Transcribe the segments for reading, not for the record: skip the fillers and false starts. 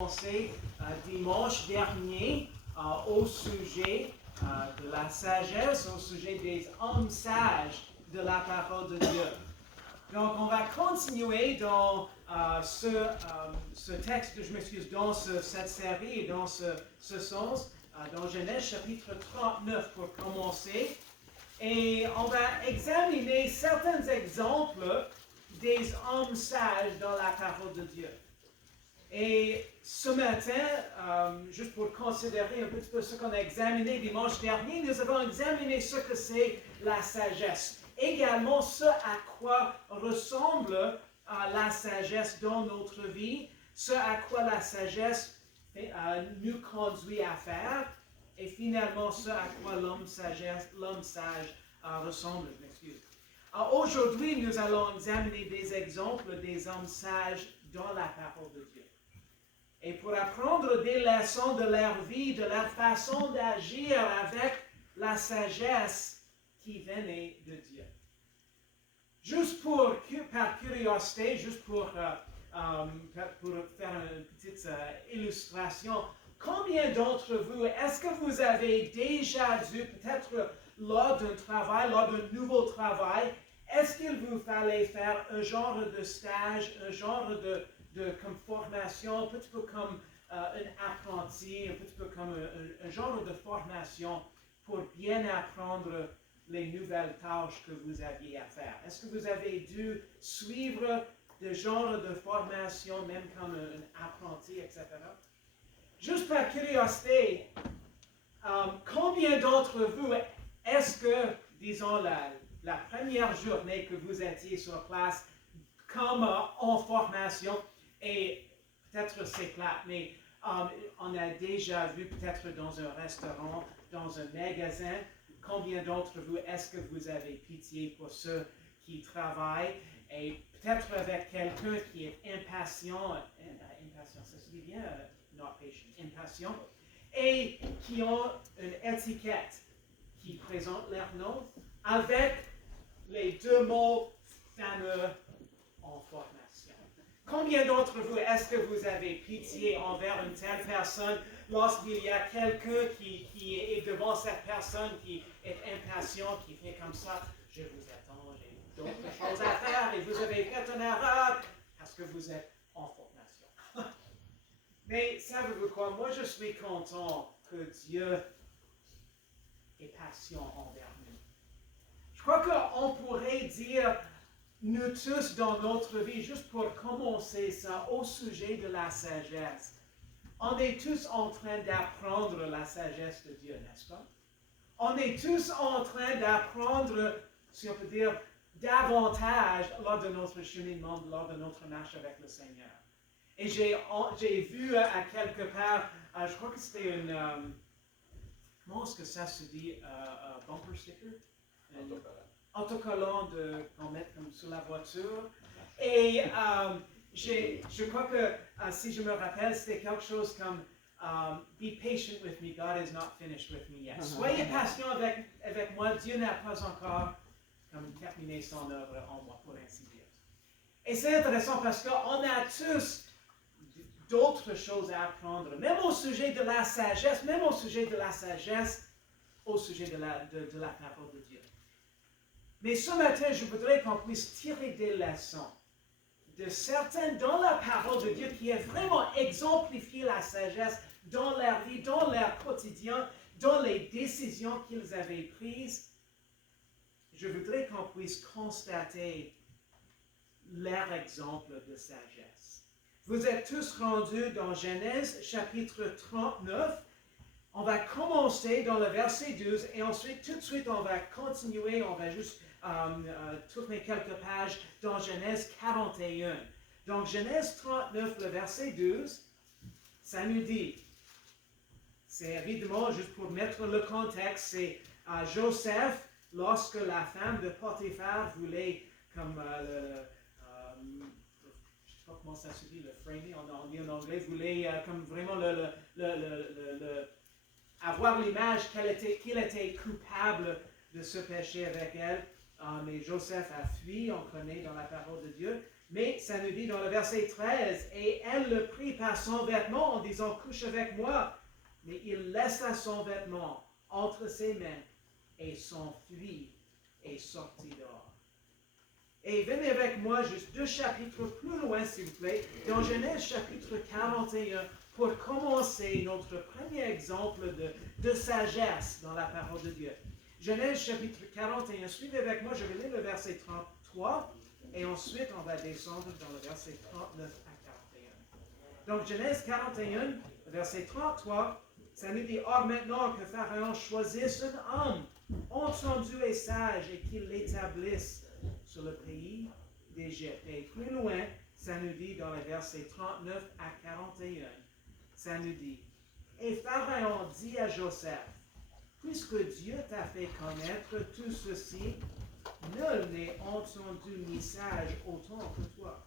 commencé dimanche dernier au sujet de la sagesse, au sujet des hommes sages de la parole de Dieu. Donc, on va continuer dans ce texte, dans cette série et dans ce sens, dans Genèse chapitre 39 pour commencer. Et on va examiner certains exemples des hommes sages dans la parole de Dieu. Et ce matin, juste pour considérer un petit peu ce qu'on a examiné dimanche dernier, nous avons examiné ce que c'est la sagesse. Également, ce à quoi ressemble la sagesse dans notre vie, ce à quoi la sagesse nous conduit à faire, et finalement, ce à quoi l'homme sage ressemble. Aujourd'hui, nous allons examiner des exemples des hommes sages dans la parole de Dieu. Et pour apprendre des leçons de leur vie, de leur façon d'agir avec la sagesse qui venait de Dieu. Juste par curiosité, juste pour faire une petite illustration, combien d'entre vous, est-ce que vous avez déjà dû, peut-être lors d'un travail, lors d'un nouveau travail, est-ce qu'il vous fallait faire un genre de stage, un genre de comme formation, un petit peu comme un apprenti, un petit peu comme un genre de formation pour bien apprendre les nouvelles tâches que vous aviez à faire? Est-ce que vous avez dû suivre ce genre de formation, même comme un apprenti, etc.? Juste par curiosité, combien d'entre vous, est-ce que, disons, la première journée que vous étiez sur place, comme en formation, et peut-être c'est plate, mais on a déjà vu peut-être dans un restaurant, dans un magasin, combien d'entre vous, est-ce que vous avez pitié pour ceux qui travaillent, et peut-être avec quelqu'un qui est impatient, ça se dit bien, not patient, impatient, et qui ont une étiquette qui présente leur nom avec les deux mots fameux en formation. Combien d'entre vous, est-ce que vous avez pitié envers une telle personne lorsqu'il y a quelqu'un qui est devant cette personne qui est impatient, qui fait comme ça, je vous attends, j'ai d'autres choses à faire et vous avez fait une erreur parce que vous êtes en formation. Mais savez-vous quoi, moi je suis content que Dieu est patient envers nous. Je crois qu'on pourrait dire, nous tous dans notre vie, juste pour commencer ça, au sujet de la sagesse, on est tous en train d'apprendre la sagesse de Dieu, n'est-ce pas? On est tous en train d'apprendre, si on peut dire, davantage lors de notre cheminement, lors de notre marche avec le Seigneur. Et j'ai vu à quelque part, je crois que c'était une, comment est-ce que ça se dit, bumper sticker? Autocollant qu'on met comme sur la voiture. Et je crois que, si je me rappelle, c'était quelque chose comme be patient with me, God is not finished with me yet. Soyez patient avec moi, Dieu n'a pas encore comme terminé son œuvre en moi, pour ainsi dire. Et c'est intéressant parce qu'on a tous d'autres choses à apprendre, même au sujet de la sagesse, au sujet de la parole de Dieu. Mais ce matin, je voudrais qu'on puisse tirer des leçons de certains dans la parole de Dieu qui a vraiment exemplifié la sagesse dans leur vie, dans leur quotidien, dans les décisions qu'ils avaient prises. Je voudrais qu'on puisse constater leur exemple de sagesse. Vous êtes tous rendus dans Genèse chapitre 39. On va commencer dans le verset 12 et ensuite, tout de suite, on va continuer, on va juste tourner quelques pages dans Genèse 41. Donc, Genèse 39, le verset 12, ça nous dit, c'est évidemment, juste pour mettre le contexte, c'est Joseph, lorsque la femme de Potiphar voulait, comme je ne sais pas comment ça se dit, le framing, on dit en anglais, voulait comme vraiment avoir l'image qu'il était coupable de ce péché avec elle. Mais Joseph a fui, on connaît dans la parole de Dieu. Mais ça nous dit dans le verset 13, « Et elle le prit par son vêtement en disant, « Couche avec moi. » Mais il laissa son vêtement entre ses mains et s'enfuit et sortit dehors. Et venez avec moi juste 2 chapitres plus loin, s'il vous plaît, dans Genèse chapitre 41, pour commencer notre premier exemple de sagesse dans la parole de Dieu. Genèse chapitre 41, suivez avec moi, je vais lire le verset 33, et ensuite on va descendre dans le verset 39 à 41. Donc Genèse 41, verset 33, ça nous dit, « Or maintenant que Pharaon choisisse un homme entendu et sage et qu'il l'établisse sur le pays d'Égypte. » Et plus loin, ça nous dit dans les versets 39 à 41, ça nous dit, « Et Pharaon dit à Joseph, puisque Dieu t'a fait connaître tout ceci, nul n'est entendu ni sage autant que toi.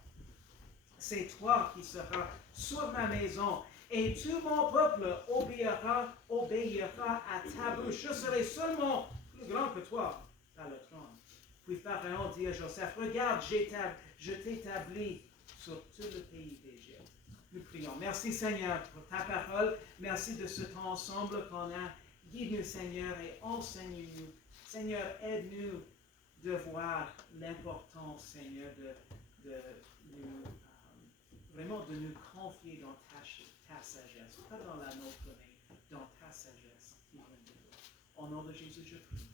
C'est toi qui seras sur ma maison, et tout mon peuple obéira à ta bouche. Je serai seulement plus grand que toi dans le trône. » Puis Pharaon dit à Joseph, « Regarde, je t'établis sur tout le pays d'Égypte. » Nous prions. Merci Seigneur pour ta parole. Merci de ce temps ensemble qu'on a. Guide-nous Seigneur et enseigne-nous. Seigneur, aide-nous de voir l'importance Seigneur de nous, vraiment de nous confier dans ta sagesse. Pas dans la nôtre, mais dans ta sagesse qui vient de toi. Au nom de Jésus, je prie.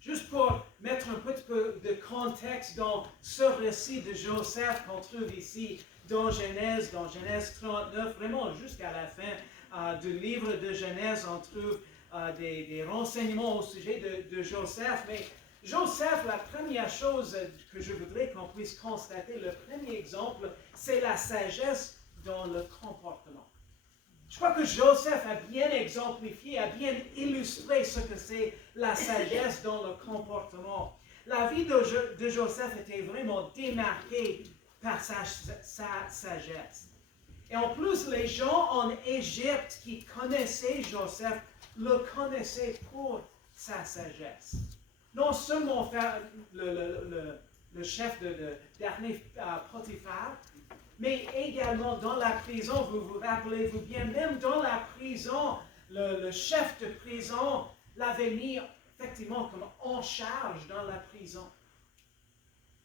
Juste pour mettre un petit peu de contexte dans ce récit de Joseph qu'on trouve ici dans Genèse 39, vraiment jusqu'à la fin du livre de Genèse, on trouve des renseignements au sujet de Joseph. Mais Joseph, la première chose que je voudrais qu'on puisse constater, le premier exemple, c'est la sagesse dans le comportement. Je crois que Joseph a bien exemplifié, a bien illustré ce que c'est la sagesse dans le comportement. La vie de Joseph était vraiment démarquée par sa sagesse. Et en plus, les gens en Égypte qui connaissaient Joseph le connaissaient pour sa sagesse. Non seulement le chef d'armée Potiphar, mais également dans la prison, vous vous rappelez-vous bien, même dans la prison, le chef de prison l'avait mis effectivement comme en charge dans la prison.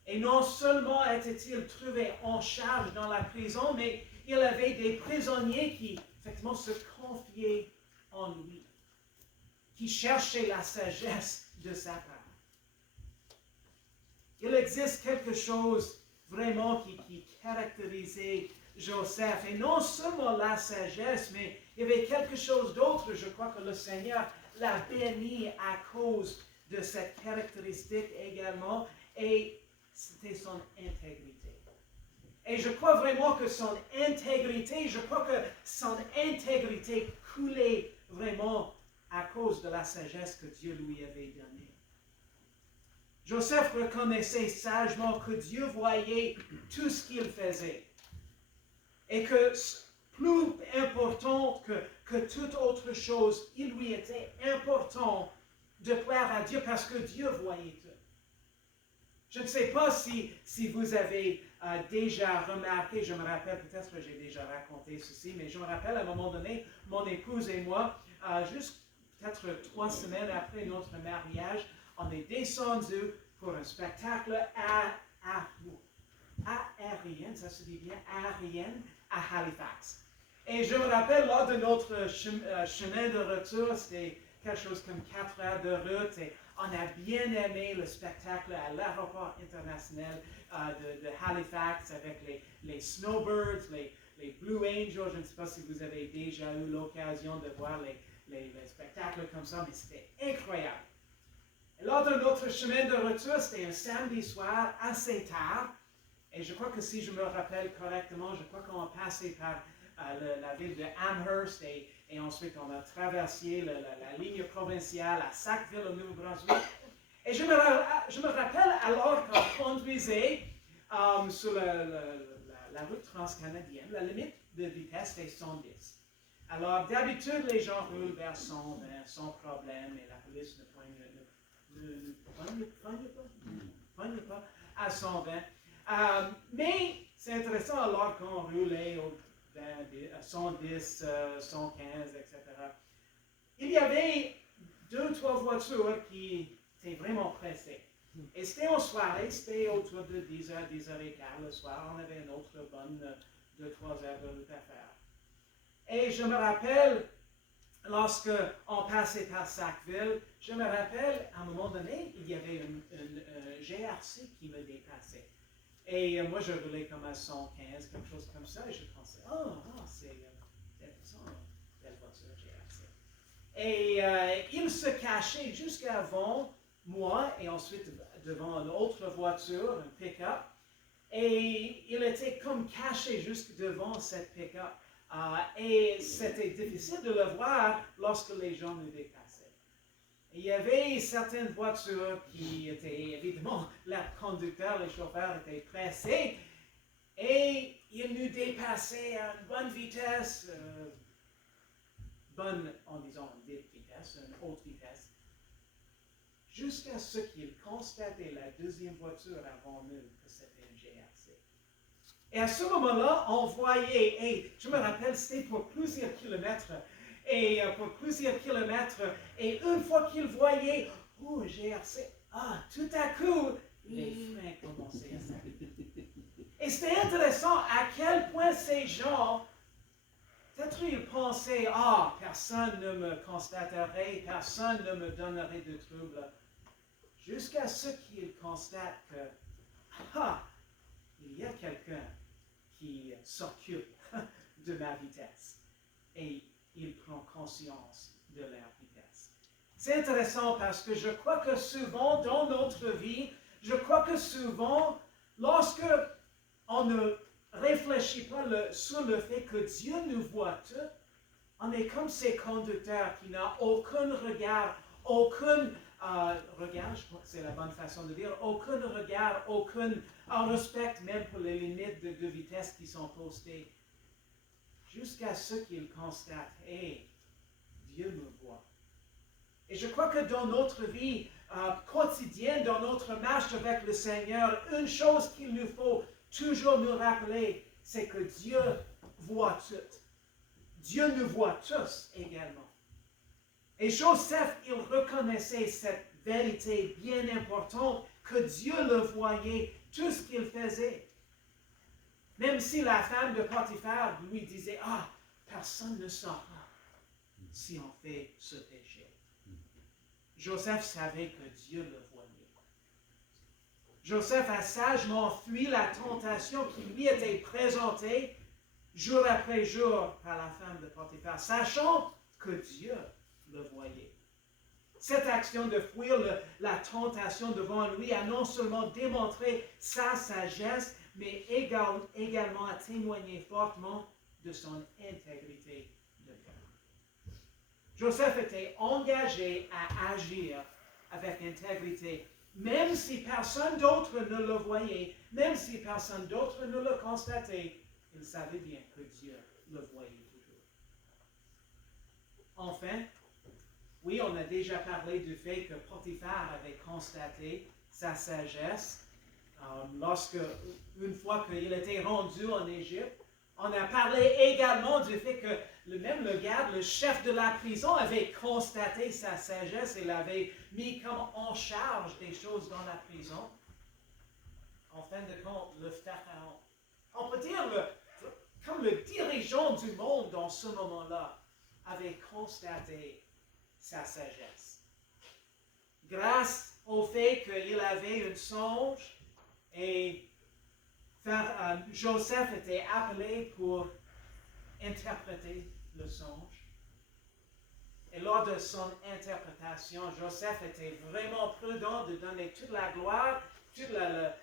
Et non seulement était-il trouvé en charge dans la prison, mais il avait des prisonniers qui effectivement se confiaient en lui, qui cherchaient la sagesse de sa part. Il existe quelque chose vraiment qui caractérisait Joseph. Et non seulement la sagesse, mais il y avait quelque chose d'autre. Je crois que le Seigneur l'a béni à cause de cette caractéristique également. Et c'était son intégrité. Et je crois vraiment que son intégrité coulait vraiment à cause de la sagesse que Dieu lui avait donnée. Joseph reconnaissait sagement que Dieu voyait tout ce qu'il faisait et que plus important que toute autre chose, il lui était important de plaire à Dieu parce que Dieu voyait tout. Je ne sais pas si vous avez déjà remarqué, je me rappelle, peut-être que j'ai déjà raconté ceci, mais je me rappelle à un moment donné, mon épouse et moi, juste peut-être 3 semaines après notre mariage, on est descendu pour un spectacle aérien, ça se dit bien, aérien, à Halifax. Et je me rappelle, lors de notre chemin de retour, c'était quelque chose comme 4 heures de route, et on a bien aimé le spectacle à l'aéroport international de Halifax avec les Snowbirds, les Blue Angels. Je ne sais pas si vous avez déjà eu l'occasion de voir les spectacles comme ça, mais c'était incroyable. Et lors de notre chemin de retour, c'était un samedi soir assez tard, et je crois que si je me rappelle correctement, je crois qu'on a passé par la ville de Amherst, et ensuite on a traversé la ligne provinciale à Sackville, au Nouveau-Brunswick. Et je me rappelle alors qu'on conduisait sur la route transcanadienne, la limite de vitesse est 110. Alors d'habitude, les gens roulent vers 120 sans problème, et la police ne poigne pas. à 120. Mais c'est intéressant alors qu'on roulait à 110, 115, etc. Il y avait 2 ou 3 voitures qui étaient vraiment pressées. Et c'était en soirée, c'était autour de 10h, 10h15 le soir. On avait une autre bonne 2-3 heures de route à faire. Et je me rappelle, lorsque on passait par Sackville, je me rappelle, à un moment donné, il y avait une GRC qui me dépassait. Et moi, je roulais comme à 115, quelque chose comme ça, et je pensais, c'est intéressant, belle voiture GRC. Et il se cachait jusqu'avant moi, et ensuite devant une autre voiture, un pick-up, et il était comme caché jusque devant cette pick-up. Et c'était difficile de le voir lorsque les gens nous dépassaient. Il y avait certaines voitures qui étaient, évidemment, le conducteur, les chauffeurs étaient pressés, et ils nous dépassaient à une bonne vitesse, bonne, en disant une vitesse, une haute vitesse, jusqu'à ce qu'ils constataient la deuxième voiture avant nous que c'était une GRC. Et à ce moment-là, on voyait, et je me rappelle, c'était pour plusieurs kilomètres, et une fois qu'ils voyaient, GRC, tout à coup, les freins commençaient à s'arrêter. Et c'était intéressant à quel point ces gens, peut-être ils pensaient, personne ne me constaterait, personne ne me donnerait de trouble, jusqu'à ce qu'ils constatent que, il y a quelqu'un qui s'occupe de ma vitesse et il prend conscience de leur vitesse. C'est intéressant parce que je crois que souvent dans notre vie, lorsque on ne réfléchit pas sur le fait que Dieu nous voit tout, on est comme ces conducteurs qui n'ont aucun regard, je crois que c'est la bonne façon de dire, aucun regard, on respecte même pour les limites de vitesse qui sont postées, jusqu'à ce qu'ils constatent, Dieu me voit. Et je crois que dans notre vie quotidienne, dans notre marche avec le Seigneur, une chose qu'il nous faut toujours nous rappeler, c'est que Dieu voit tout. Dieu nous voit tous également. Et Joseph, il reconnaissait cette vérité bien importante, que Dieu le voyait, tout ce qu'il faisait. Même si la femme de Potiphar lui disait, personne ne saura si on fait ce péché. Joseph savait que Dieu le voyait. Joseph a sagement fui la tentation qui lui était présentée jour après jour par la femme de Potiphar, sachant que Dieu le voyait. Cette action de fuir la tentation devant lui a non seulement démontré sa sagesse, mais également a témoigné fortement de son intégrité de cœur. Joseph était engagé à agir avec intégrité, même si personne d'autre ne le voyait, même si personne d'autre ne le constatait, il savait bien que Dieu le voyait toujours. Enfin, oui, on a déjà parlé du fait que Potiphar avait constaté sa sagesse une fois qu'il était rendu en Égypte. On a parlé également du fait que même le garde, le chef de la prison, avait constaté sa sagesse et l'avait mis comme en charge des choses dans la prison. En fin de compte, le Pharaon, on peut dire comme le dirigeant du monde dans ce moment-là, avait constaté sa sagesse. Grâce au fait qu'il avait un songe et Joseph était appelé pour interpréter le songe. Et lors de son interprétation, Joseph était vraiment prudent de donner toute la gloire, toute la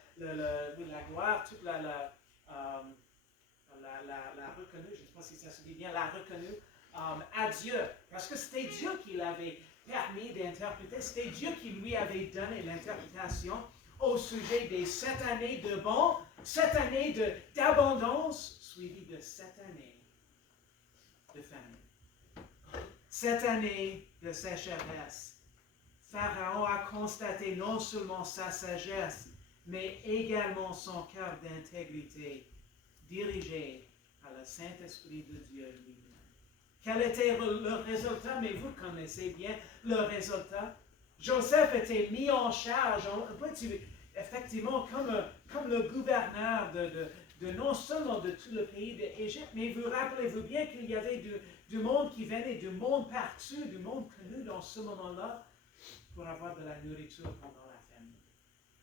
reconnue, je ne sais pas si ça se dit bien, la reconnue à Dieu. Parce que c'était Dieu qui l'avait permis d'interpréter, c'était Dieu qui lui avait donné l'interprétation au sujet des 7 années de bon, 7 années d'abondance, suivies de 7 années de famine. 7 années de sécheresse. Pharaon a constaté non seulement sa sagesse, mais également son cœur d'intégrité, dirigé par le Saint-Esprit de Dieu lui-même. Quel était le résultat? Mais vous connaissez bien le résultat. Joseph était mis en charge, effectivement, comme le gouverneur de non seulement de tout le pays d'Égypte, mais vous rappelez-vous bien qu'il y avait du monde qui venait du monde partout, du monde connu dans ce moment-là, pour avoir de la nourriture pendant la famine.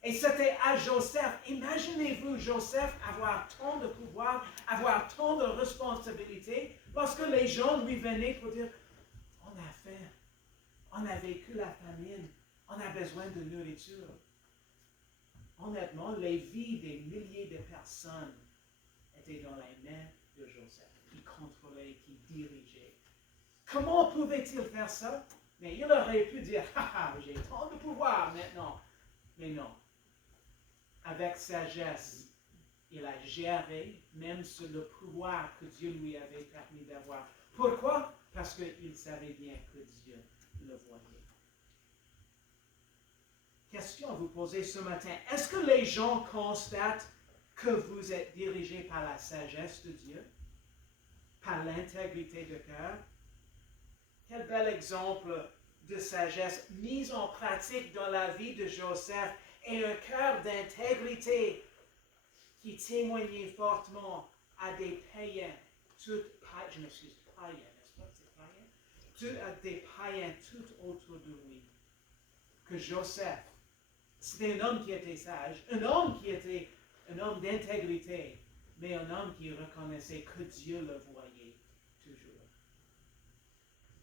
Et c'était à Joseph. Imaginez-vous Joseph avoir tant de pouvoir, avoir tant de responsabilités, parce que les gens lui venaient pour dire, on a faim, on a vécu la famine, on a besoin de nourriture. Honnêtement, les vies des milliers de personnes étaient dans les mains de Joseph, qui contrôlait, qui dirigeait. Comment pouvait-il faire ça? Mais il aurait pu dire, j'ai tant de pouvoir maintenant. Mais non. Avec sagesse, il a géré même sur le pouvoir que Dieu lui avait permis d'avoir. Pourquoi? Parce qu'il savait bien que Dieu le voyait. Question à vous poser ce matin. Est-ce que les gens constatent que vous êtes dirigé par la sagesse de Dieu? Par l'intégrité de cœur? Quel bel exemple de sagesse mise en pratique dans la vie de Joseph et un cœur d'intégrité qui témoignait fortement à des païens, à des païens tout autour de lui. Que Joseph, c'était un homme qui était sage, un homme qui était un homme d'intégrité, mais un homme qui reconnaissait que Dieu le voyait toujours.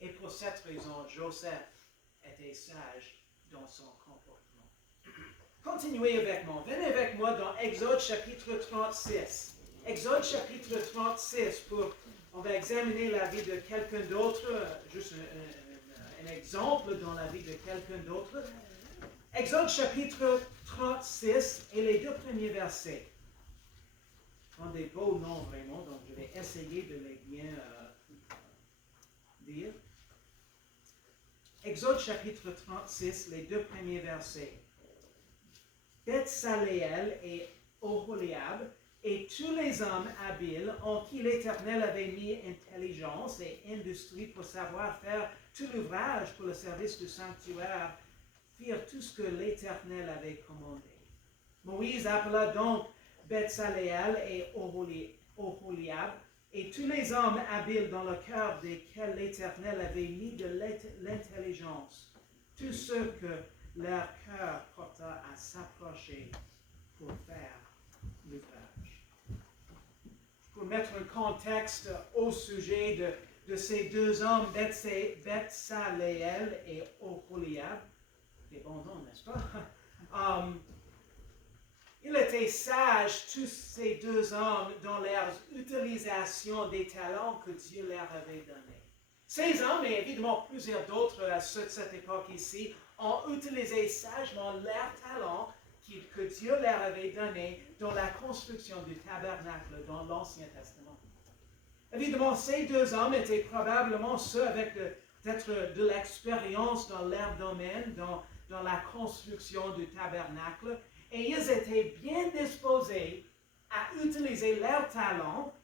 Et pour cette raison, Joseph était sage dans son comportement. Continuez avec moi. Venez avec moi dans Exode chapitre 36. Exode chapitre 36, on va examiner la vie de quelqu'un d'autre, juste un exemple dans la vie de quelqu'un d'autre. Exode chapitre 36 et les deux premiers versets. Ce sont des beaux noms vraiment, donc je vais essayer de les bien dire. Exode chapitre 36, les deux premiers versets. Betsaléel et Oholiab et tous les hommes habiles en qui l'Éternel avait mis intelligence et industrie pour savoir faire tout l'ouvrage pour le service du sanctuaire, firent tout ce que l'Éternel avait commandé. Moïse appela donc Betsaléel et Oholiab et tous les hommes habiles dans le cœur desquels l'Éternel avait mis de l'intelligence, tous ceux que leur cœur porta à s'approcher pour faire l'ouvrage. Pour mettre un contexte au sujet de ces deux hommes, Betsaléel et Oholiab, des bons noms, n'est-ce pas? Ils étaient sages, tous ces deux hommes, dans leur utilisation des talents que Dieu leur avait donnés. Ces hommes, et évidemment plusieurs d'autres à cette époque ici, ont utilisé sagement leurs talents que Dieu leur avait donnés dans la construction du tabernacle dans l'Ancien Testament. Évidemment, ces deux hommes étaient probablement ceux avec peut-être de l'expérience dans leur domaine, dans la construction du tabernacle, et ils étaient bien disposés à utiliser leurs talents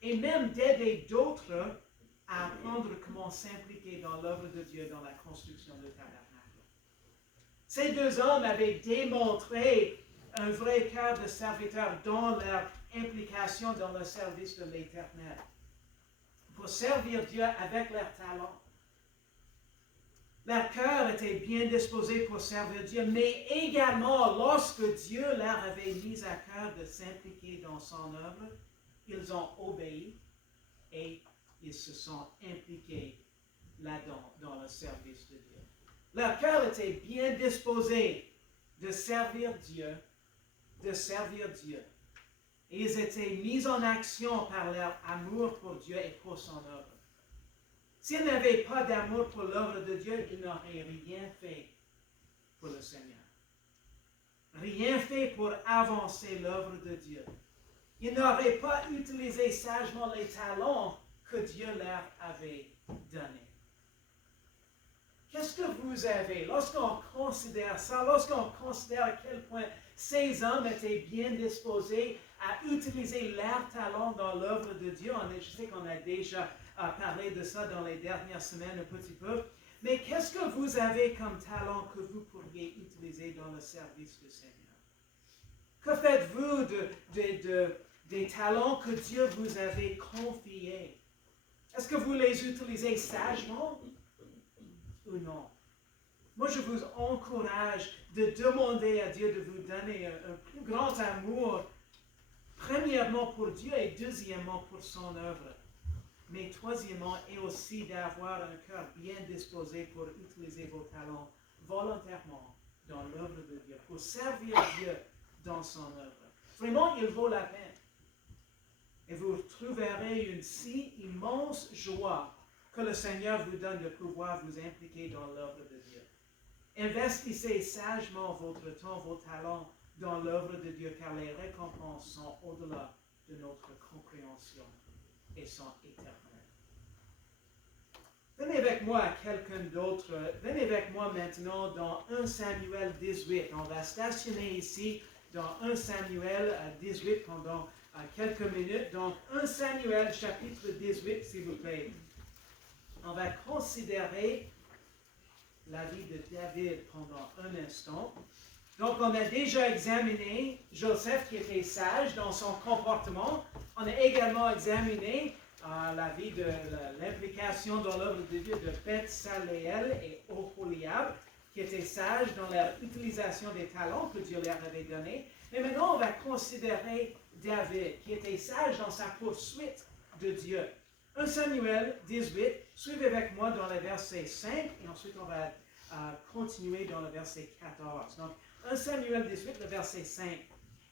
et même d'aider d'autres à apprendre comment s'impliquer dans l'œuvre de Dieu dans la construction du tabernacle. Ces deux hommes avaient démontré un vrai cœur de serviteur dans leur implication dans le service de l'Éternel, pour servir Dieu avec leurs talents. Leur cœur était bien disposé pour servir Dieu, mais également lorsque Dieu leur avait mis à cœur de s'impliquer dans son œuvre, ils ont obéi et ils se sont impliqués là-dedans, dans le service de Dieu. Leur cœur était bien disposé de servir Dieu, Et ils étaient mis en action par leur amour pour Dieu et pour son œuvre. S'ils n'avaient pas d'amour pour l'œuvre de Dieu, ils n'auraient rien fait pour le Seigneur. Rien fait pour avancer l'œuvre de Dieu. Ils n'auraient pas utilisé sagement les talents que Dieu leur avait donnés. qu'est-ce que vous avez? Lorsqu'on considère ça, lorsqu'on considère à quel point ces hommes étaient bien disposés à utiliser leurs talents dans l'œuvre de Dieu, je sais qu'on a déjà parlé de ça dans les dernières semaines un petit peu, mais qu'est-ce que vous avez comme talent que vous pourriez utiliser dans le service du Seigneur? Que faites-vous des talents que Dieu vous avait confiés? Est-ce que vous les utilisez sagement ou non? Moi, je vous encourage de demander à Dieu de vous donner un plus grand amour, premièrement pour Dieu et deuxièmement pour son œuvre. Mais troisièmement, et aussi d'avoir un cœur bien disposé pour utiliser vos talents volontairement dans l'œuvre de Dieu, pour servir Dieu dans son œuvre. Vraiment, il vaut la peine. Et vous trouverez une si immense joie que le Seigneur vous donne de pouvoir vous impliquer dans l'œuvre de Dieu. Investissez sagement votre temps, vos talents dans l'œuvre de Dieu, car les récompenses sont au-delà de notre compréhension et sont éternelles. Venez avec moi à quelqu'un d'autre. Venez avec moi maintenant dans 1 Samuel 18. On va stationner ici dans 1 Samuel 18 pendant quelques minutes. Donc 1 Samuel chapitre 18, s'il vous plaît. On va considérer la vie de David pendant un instant. Donc, on a déjà examiné Joseph qui était sage dans son comportement. On a également examiné la vie de l'implication dans l'œuvre de Dieu de Beth-Saléel et Oholiab, qui étaient sages dans leur utilisation des talents que Dieu leur avait donnés. Mais maintenant, on va considérer David, qui était sage dans sa poursuite de Dieu. 1 Samuel 18, suivez avec moi dans le verset 5, et ensuite on va continuer dans le verset 14. Donc, 1 Samuel 18, le verset 5.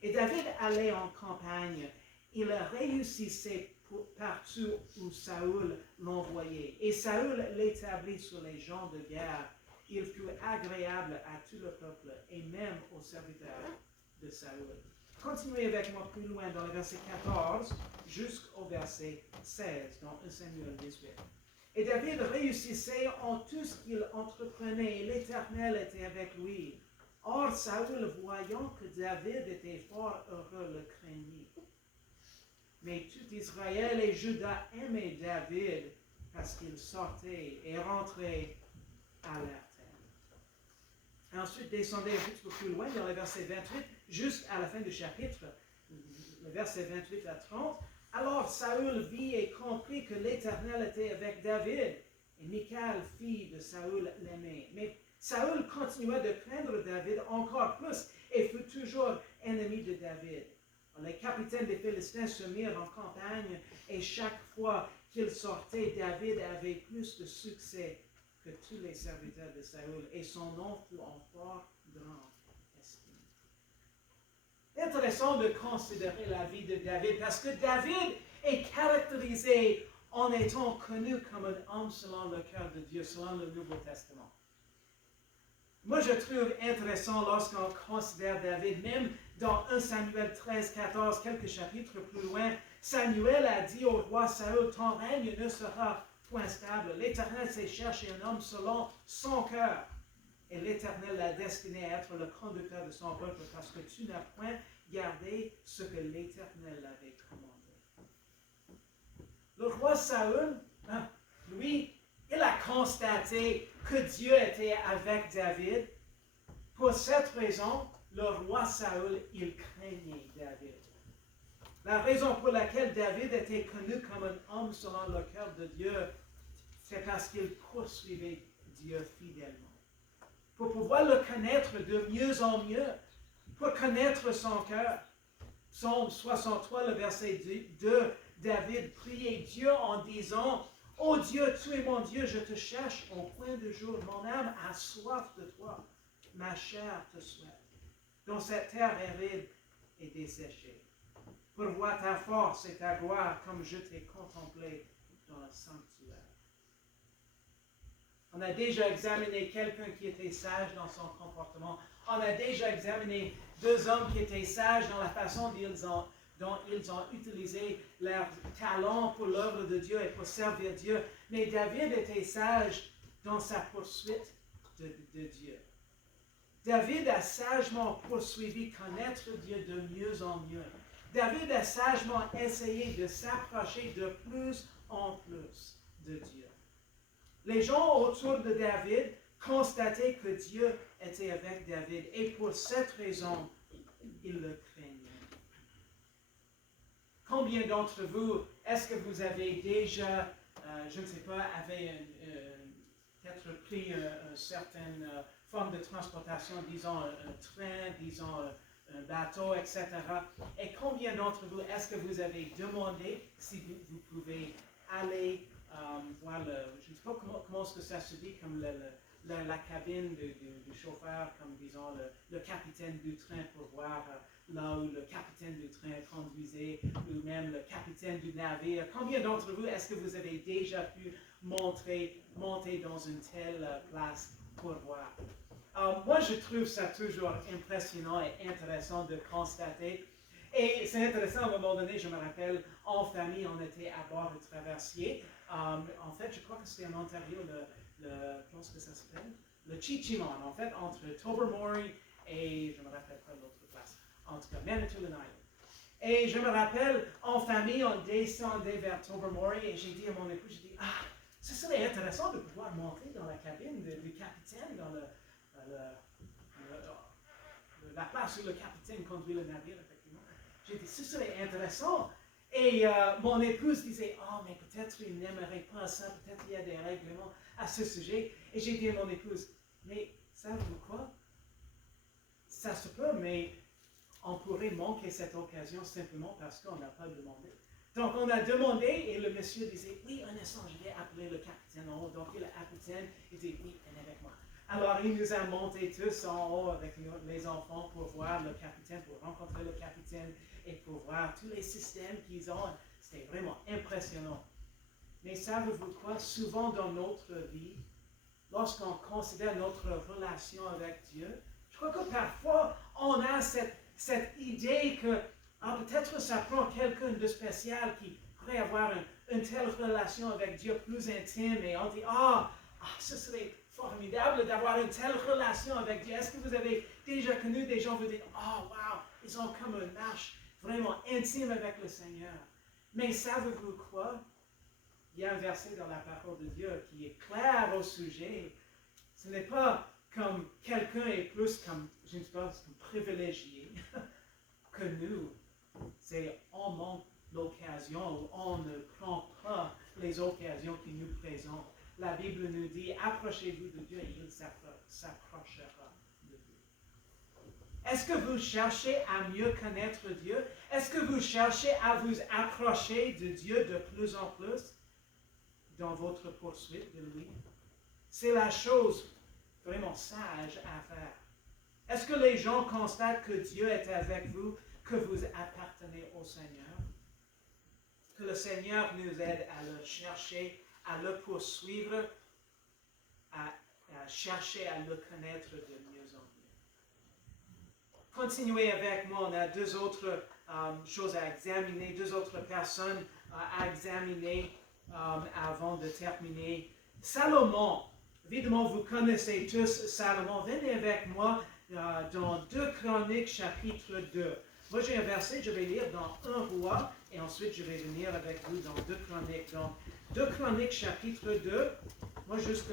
Et David allait en campagne. Il réussissait partout où Saül l'envoyait. Et Saül l'établit sur les gens de guerre. Il fut agréable à tout le peuple et même aux serviteurs de Saül. Continuez avec moi plus loin dans le verset 14 jusqu'au verset 16 dans 1 Samuel 18. Et David réussissait en tout ce qu'il entreprenait et l'Éternel était avec lui. Or, Saül, voyant que David était fort heureux, le craignit. Mais tout Israël et Juda aimaient David parce qu'il sortait et rentrait à leur terre. Ensuite, descendez un petit peu plus loin dans le verset 28, jusqu'à la fin du chapitre, le verset 28 à 30. Alors Saül vit et comprit que l'Éternel était avec David, et Michal, fille de Saül, l'aimait. Mais Saül continua de craindre David encore plus et fut toujours ennemi de David. Les capitaines des Philistins se mirent en campagne et chaque fois qu'ils sortaient, David avait plus de succès que tous les serviteurs de Saül et son nom fut en fort grande estime. Intéressant de considérer la vie de David parce que David est caractérisé en étant connu comme un homme selon le cœur de Dieu, selon le Nouveau Testament. Moi, je trouve intéressant lorsqu'on considère David, même dans 1 Samuel 13, 14, quelques chapitres plus loin, Samuel a dit au roi Saül, ton règne ne sera point stable. L'Éternel s'est cherché un homme selon son cœur. Et l'Éternel l'a destiné à être le conducteur de son peuple parce que tu n'as point gardé ce que l'Éternel avait commandé. Le roi Saül, lui, il a constaté que Dieu était avec David. Pour cette raison, le roi Saül, il craignait David. La raison pour laquelle David était connu comme un homme selon le cœur de Dieu, c'est parce qu'il poursuivait Dieu fidèlement. Pour pouvoir le connaître de mieux en mieux, pour connaître son cœur. Psaume 63, le verset 2, David priait Dieu en disant, « Ô Dieu, tu es mon Dieu, je te cherche au point de jour. Mon âme a soif de toi, ma chair te souhaite. Dans cette terre aride et desséchée. Pour voir ta force et ta gloire comme je t'ai contemplé dans le sanctuaire. » On a déjà examiné quelqu'un qui était sage dans son comportement. On a déjà examiné deux hommes qui étaient sages dans la façon dont ils ont utilisé leur talent pour l'œuvre de Dieu et pour servir Dieu. Mais David était sage dans sa poursuite de Dieu. David a sagement poursuivi connaître Dieu de mieux en mieux. David a sagement essayé de s'approcher de plus en plus de Dieu. Les gens autour de David constataient que Dieu était avec David et pour cette raison, ils le craignaient. Combien d'entre vous, est-ce que vous avez déjà, je ne sais pas, peut-être pris une certaine forme de transportation, disons un train, disons un bateau, etc. Et combien d'entre vous, est-ce que vous avez demandé si vous pouvez aller voir je ne sais pas comment est-ce que ça se dit, comme la cabine du chauffeur, comme disons le capitaine du train pour voir là où le capitaine du train conduisait, ou même le capitaine du navire. Combien d'entre vous, est-ce que vous avez déjà pu monter dans une telle place pour voir? Moi, je trouve ça toujours impressionnant et intéressant de constater. Et c'est intéressant, à un moment donné, je me rappelle, en famille, on était à bord de traversier. En fait, je crois que c'était en Ontario, comment est-ce que ça s'appelle? Le Chi-Chi-Mon, en fait, entre Tobermory et, je ne me rappelle pas l'autre place, en tout cas, Manitoulin Island. Et je me rappelle, en famille, on descendait vers Tobermory et j'ai dit à mon époux, j'ai dit, ce serait intéressant de pouvoir monter dans la cabine du capitaine, dans la place où le capitaine conduit le navire, effectivement. J'ai dit, ce serait intéressant. Et mon épouse disait, mais peut-être il n'aimerait pas ça, peut-être il y a des règlements à ce sujet. Et j'ai dit à mon épouse, mais savez-vous quoi? Ça se peut, mais on pourrait manquer cette occasion simplement parce qu'on n'a pas demandé. Donc on a demandé et le monsieur disait, oui, un instant, je vais appeler le capitaine en haut. Donc le capitaine dit, oui, viens avec moi. Alors il nous a montés tous en haut avec les enfants pour voir le capitaine, pour rencontrer le capitaine et pour voir tous les systèmes qu'ils ont. C'était vraiment impressionnant. Mais savez-vous quoi? Souvent dans notre vie, lorsqu'on considère notre relation avec Dieu, je crois que parfois on a cette idée que peut-être ça prend quelqu'un de spécial qui pourrait avoir une telle relation avec Dieu plus intime et on dit, ce serait formidable d'avoir une telle relation avec Dieu. Est-ce que vous avez déjà connu des gens qui vous disent, wow, ils ont comme une marche vraiment intime avec le Seigneur. Mais savez-vous quoi? Il y a un verset dans la parole de Dieu qui est clair au sujet. Ce n'est pas comme quelqu'un est plus comme, je ne sais pas, comme privilégié que nous. C'est on manque l'occasion ou on ne prend pas les occasions qui nous présentent. La Bible nous dit, approchez-vous de Dieu et il s'approchera de vous. Est-ce que vous cherchez à mieux connaître Dieu? Est-ce que vous cherchez à vous approcher de Dieu de plus en plus dans votre poursuite de lui? C'est la chose vraiment sage à faire. Est-ce que les gens constatent que Dieu est avec vous, que vous appartenez au Seigneur? Que le Seigneur nous aide à le chercher, à le poursuivre, à chercher à le connaître de mieux en mieux. Continuez avec moi, on a deux autres choses à examiner, deux autres personnes à examiner avant de terminer. Salomon, évidemment vous connaissez tous Salomon, venez avec moi dans 2 Chroniques chapitre 2. Moi j'ai un verset, je vais lire dans 1 Roi et ensuite je vais venir avec vous dans 2 Chroniques. Donc 2 Chroniques chapitre 2, moi juste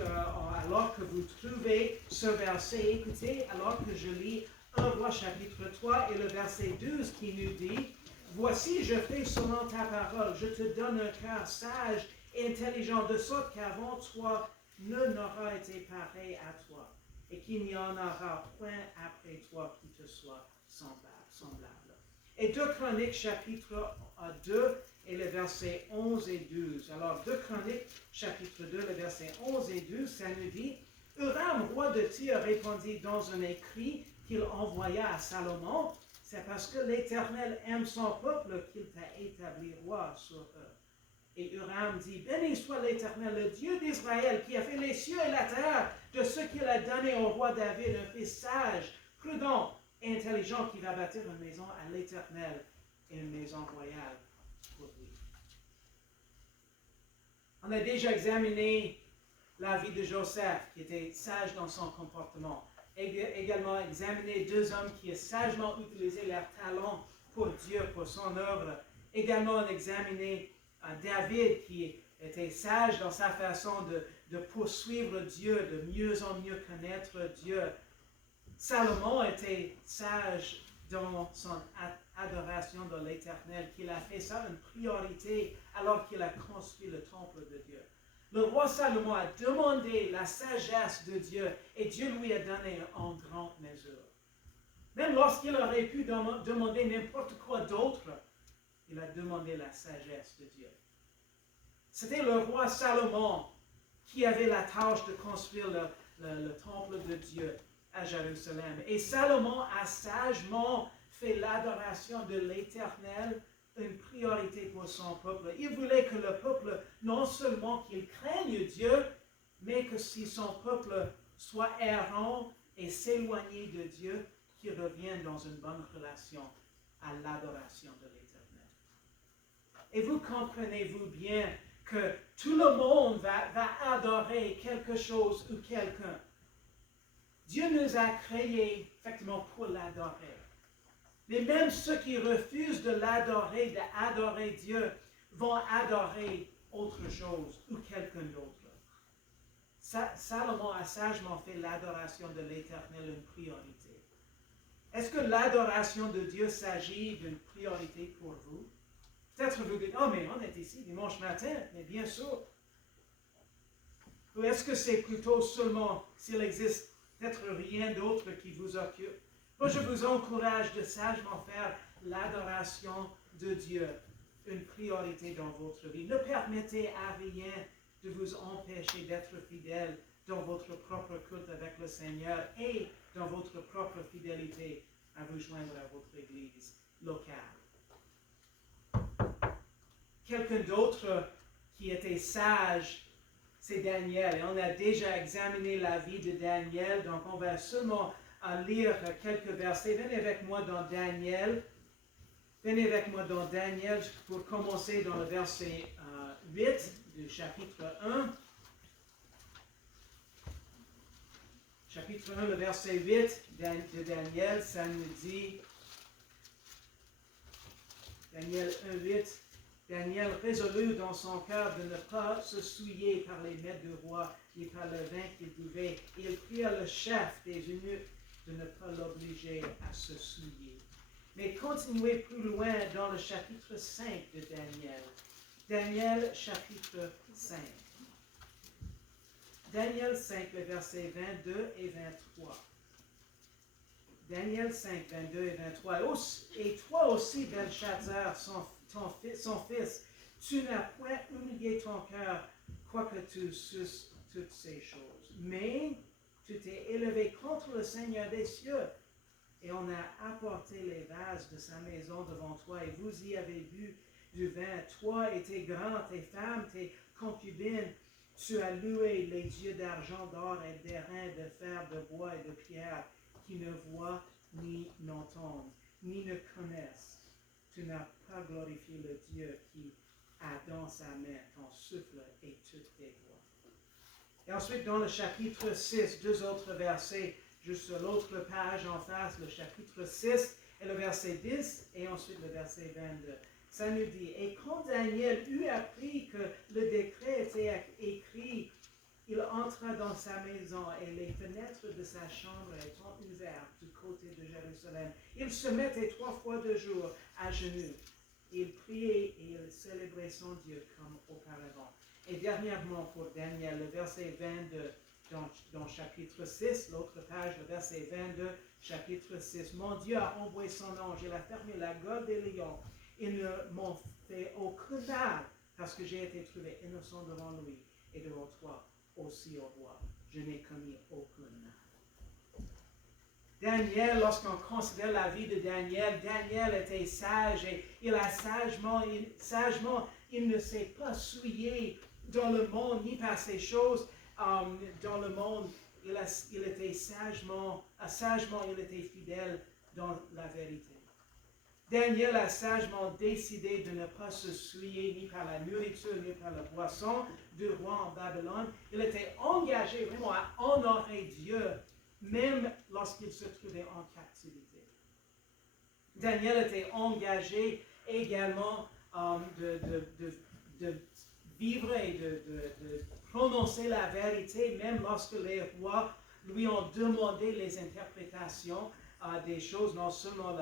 alors que vous trouvez ce verset, écoutez, alors que je lis 1 Roi chapitre 3 et le verset 12 qui nous dit, « Voici je fais selon ta parole, je te donne un cœur sage et intelligent, de sorte qu'avant toi, nul n'aura été pareil à toi, et qu'il n'y en aura point après toi qui te soit semblable. » Et 2 Chroniques chapitre 2 et les versets 11 et 12. Alors 2 Chroniques chapitre 2, les versets 11 et 12, ça nous dit, « Huram, roi de Tyr, répondit dans un écrit qu'il envoya à Salomon, « C'est parce que l'Éternel aime son peuple qu'il t'a établi roi sur eux. » Et Huram dit, « Béni soit l'Éternel, le Dieu d'Israël, qui a fait les cieux et la terre, de ce qu'il a donné au roi David, un fils sage, prudent et intelligent, qui va bâtir une maison à l'Éternel et une maison royale pour lui. » On a déjà examiné la vie de Joseph, qui était sage dans son comportement. Également examiner deux hommes qui ont sagement utilisé leurs talents pour Dieu, pour son œuvre. Également examiner David, qui était sage dans sa façon de poursuivre Dieu, de mieux en mieux connaître Dieu. Salomon était sage dans son adoration de l'Éternel, qu'il a fait ça une priorité alors qu'il a construit le temple de Dieu. Le roi Salomon a demandé la sagesse de Dieu et Dieu lui a donné en grande mesure. Même lorsqu'il aurait pu demander n'importe quoi d'autre, il a demandé la sagesse de Dieu. C'était le roi Salomon qui avait la tâche de construire le temple de Dieu à Jérusalem. Et Salomon a sagement fait l'adoration de l'Éternel une priorité pour son peuple. Il voulait que le peuple, non seulement qu'il craigne Dieu, mais que si son peuple soit errant et s'éloigner de Dieu, qu'il revienne dans une bonne relation à l'adoration de l'Éternel. Et vous comprenez-vous bien que tout le monde va adorer quelque chose ou quelqu'un. Dieu nous a créés effectivement pour l'adorer. Mais même ceux qui refusent de l'adorer, d'adorer Dieu, vont adorer autre chose ou quelqu'un d'autre. Salomon a sagement fait l'adoration de l'Éternel une priorité. Est-ce que l'adoration de Dieu s'agit d'une priorité pour vous? Peut-être vous dites, oh mais on est ici dimanche matin, mais bien sûr. Ou est-ce que c'est plutôt seulement s'il existe peut-être rien d'autre qui vous occupe? Moi, je vous encourage de sagement faire l'adoration de Dieu une priorité dans votre vie. Ne permettez à rien de vous empêcher d'être fidèle dans votre propre culte avec le Seigneur et dans votre propre fidélité à vous joindre à votre église locale. Quelqu'un d'autre qui était sage, c'est Daniel. Et on a déjà examiné la vie de Daniel, donc on va seulement lire quelques versets. Venez avec moi dans Daniel. Venez avec moi dans Daniel pour commencer dans le verset 8 du chapitre 1. Chapitre 1, le verset 8 de Daniel, ça nous dit, Daniel 1, 8, Daniel résolut dans son cœur de ne pas se souiller par les maîtres du roi ni par le vin qu'il buvait. Il pria le chef des eunuques de ne pas l'obliger à se souiller. Mais continuez plus loin dans le chapitre 5 de Daniel. Daniel chapitre 5. Daniel 5, les versets 22 et 23. Daniel 5, 22 et 23. Et toi aussi, Belshazzar, son fils, tu n'as point humilié ton cœur, quoique tu susses toutes ces choses. Mais tu t'es élevé contre le Seigneur des cieux, et on a apporté les vases de sa maison devant toi, et vous y avez bu du vin, toi et tes grands, tes femmes, tes concubines. Tu as loué les dieux d'argent, d'or et d'airain, de fer, de bois et de pierre, qui ne voient ni n'entendent, ni ne connaissent. Tu n'as pas glorifié le Dieu qui a dans sa main ton souffle et toutes tes voix. Et ensuite, dans le chapitre 6, deux autres versets, juste sur l'autre page en face, le chapitre 6 et le verset 10, et ensuite le verset 22. Ça nous dit, et quand Daniel eut appris que le décret était écrit, il entra dans sa maison et les fenêtres de sa chambre étant ouvertes du côté de Jérusalem. Il se mettait 3 fois de jour à genoux. Il priait et il célébrait son Dieu comme auparavant. Et dernièrement pour Daniel, le verset 22 dans chapitre 6, l'autre page, le verset 22, chapitre 6. Mon Dieu a envoyé son ange, il a fermé la gueule des lions. Ils ne m'ont fait aucun mal parce que j'ai été trouvé innocent devant lui et devant toi aussi au roi. Je n'ai commis aucun mal. Daniel, lorsqu'on considère la vie de Daniel, Daniel était sage et il a sagement, il ne s'est pas souillé dans le monde ni par ces choses dans le monde. Il était sagement, il était fidèle dans la vérité. Daniel a sagement décidé de ne pas se souiller ni par la nourriture ni par la boisson du roi en Babylone. Il était engagé vraiment à honorer Dieu, même lorsqu'il se trouvait en captivité. Daniel était engagé également de vivre et de prononcer la vérité, même lorsque les rois lui ont demandé les interprétations des choses, non seulement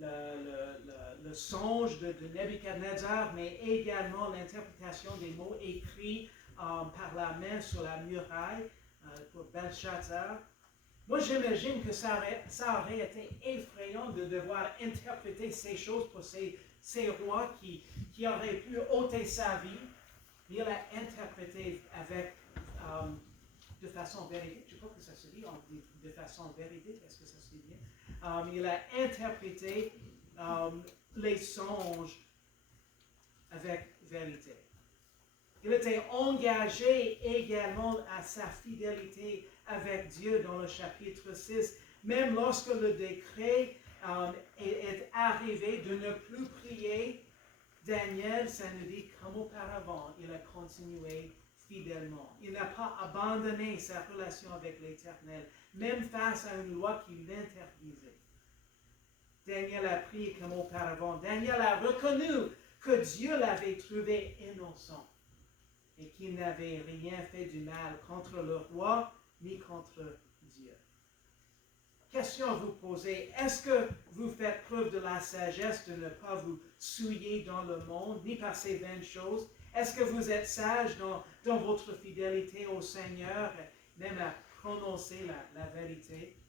le songe de Nebuchadnezzar, mais également l'interprétation des mots écrits par la main sur la muraille pour Belshazzar. Moi, j'imagine que ça aurait été effrayant de devoir interpréter ces choses pour ces rois qui auraient pu ôter sa vie. Il a interprété avec, de façon véridique. Je crois que ça se dit de façon véridique. Est-ce que ça se dit bien? Il a interprété les songes avec vérité. Il était engagé également à sa fidélité avec Dieu dans le chapitre 6, même lorsque le décret est arrivé de ne plus prier. Daniel, ça nous dit comme auparavant, il a continué fidèlement. Il n'a pas abandonné sa relation avec l'Éternel, même face à une loi qui l'interdisait. Daniel a prié comme auparavant. Daniel a reconnu que Dieu l'avait trouvé innocent et qu'il n'avait rien fait du mal contre le roi ni contre Dieu. Question à vous poser, est-ce que vous faites preuve de la sagesse de ne pas vous souiller dans le monde, ni par ces vaines choses? Est-ce que vous êtes sage dans votre fidélité au Seigneur, même à prononcer la vérité?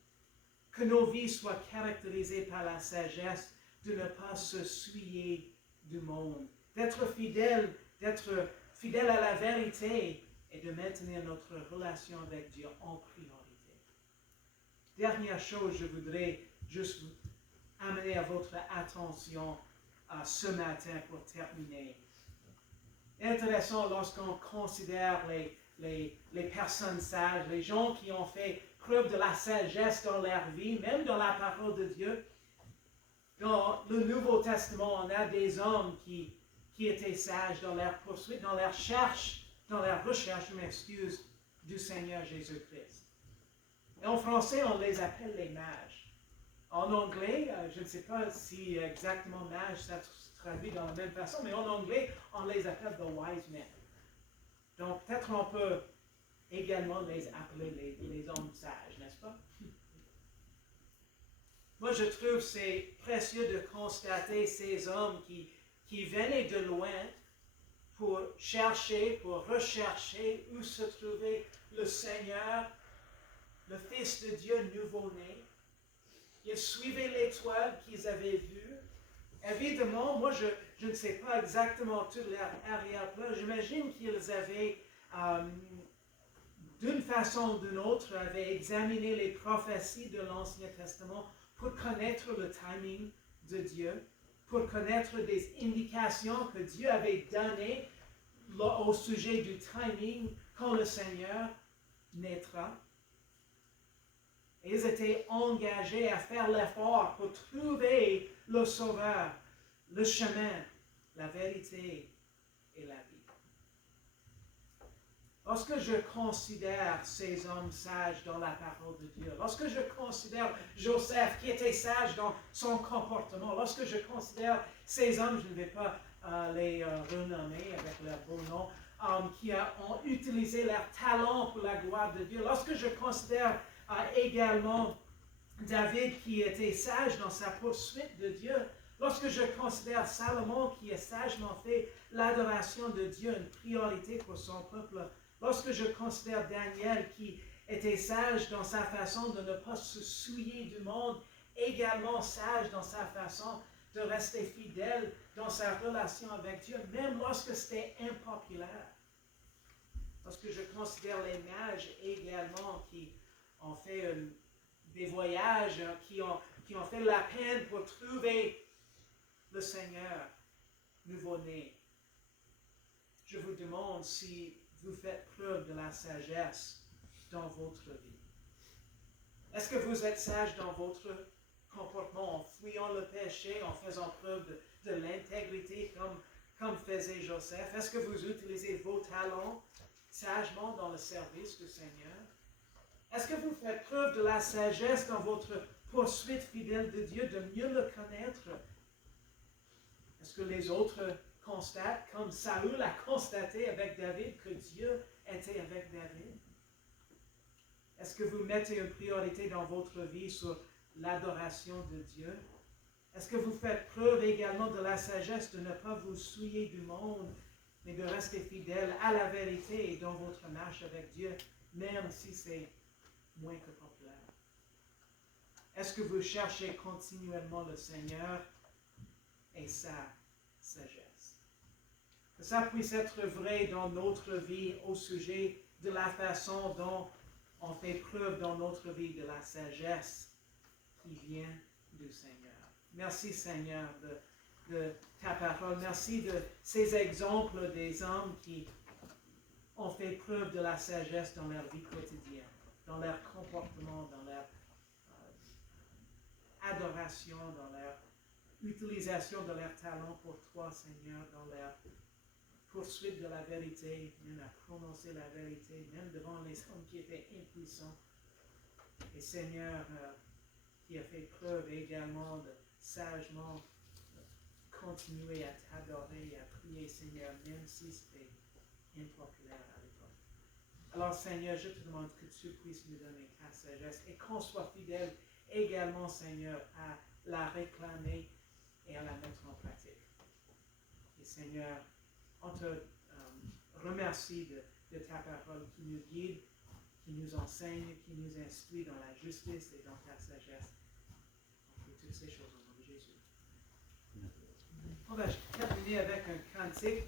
Que nos vies soient caractérisées par la sagesse de ne pas se souiller du monde, d'être fidèle à la vérité et de maintenir notre relation avec Dieu en priorité. Dernière chose, je voudrais juste amener à votre attention ce matin pour terminer. Intéressant lorsqu'on considère les personnes sages, les gens qui ont fait preuve de la sagesse dans leur vie, même dans la parole de Dieu. Dans le Nouveau Testament, on a des hommes qui étaient sages dans leur poursuite, dans leur recherche, du Seigneur Jésus-Christ. Et en français, on les appelle les mages. En anglais, je ne sais pas si exactement mage, ça se traduit dans la même façon, mais en anglais, on les appelle the wise men. Donc, peut-être on peut également les appeler les hommes sages, n'est-ce pas? Moi, je trouve c'est précieux de constater ces hommes qui venaient de loin pour rechercher où se trouvait le Seigneur, le Fils de Dieu nouveau-né. Ils suivaient l'étoile qu'ils avaient vue. Évidemment, moi, je ne sais pas exactement tout leur arrière-plan. J'imagine qu'ils avaient, d'une façon ou d'une autre, avaient examiné les prophéties de l'Ancien Testament pour connaître le timing de Dieu, pour connaître des indications que Dieu avait données au sujet du timing quand le Seigneur naîtra. Et ils étaient engagés à faire l'effort pour trouver le Sauveur, le chemin, la vérité et la vie. Lorsque je considère ces hommes sages dans la parole de Dieu, lorsque je considère Joseph qui était sage dans son comportement, lorsque je considère ces hommes, je ne vais pas les renommer avec leur beau nom, qui ont utilisé leur talent pour la gloire de Dieu, lorsque je considère également David qui était sage dans sa poursuite de Dieu, lorsque je considère Salomon qui a sagement fait l'adoration de Dieu une priorité pour son peuple, lorsque je considère Daniel qui était sage dans sa façon de ne pas se souiller du monde, également sage dans sa façon de rester fidèle dans sa relation avec Dieu, même lorsque c'était impopulaire. Lorsque je considère les mages également qui ont fait des voyages, qui ont fait la peine pour trouver le Seigneur nouveau-né. Je vous demande si vous faites preuve de la sagesse dans votre vie. Est-ce que vous êtes sage dans votre comportement en fuyant le péché, en faisant preuve de l'intégrité comme faisait Joseph? Est-ce que vous utilisez vos talents sagement dans le service du Seigneur? Est-ce que vous faites preuve de la sagesse dans votre poursuite fidèle de Dieu, de mieux le connaître? Est-ce que les autres constatent, comme Saül a constaté avec David, que Dieu était avec David? Est-ce que vous mettez une priorité dans votre vie sur l'adoration de Dieu? Est-ce que vous faites preuve également de la sagesse de ne pas vous souiller du monde, mais de rester fidèle à la vérité dans votre marche avec Dieu, même si c'est moins que populaire? Est-ce que vous cherchez continuellement le Seigneur et sa sagesse? Que ça puisse être vrai dans notre vie au sujet de la façon dont on fait preuve dans notre vie de la sagesse qui vient du Seigneur. Merci Seigneur de ta parole. Merci de ces exemples des hommes qui ont fait preuve de la sagesse dans leur vie quotidienne, dans leur comportement, dans leur adoration, dans leur utilisation de leurs talents pour toi, Seigneur, dans leur poursuite de la vérité, même à prononcer la vérité, même devant les hommes qui étaient impuissants. Et Seigneur, qui a fait preuve également de sagement continuer à t'adorer, à prier, Seigneur, même si c'était impopulaire à l'époque. Alors, Seigneur, je te demande que tu puisses nous donner ta sagesse et qu'on soit fidèle également, Seigneur, à la réclamer et à la mettre en pratique. Et Seigneur, on te remercie de ta parole qui nous guide, qui nous enseigne, qui nous instruit dans la justice et dans ta sagesse. On fait toutes ces choses au nom de Jésus. On va terminer avec un cantique.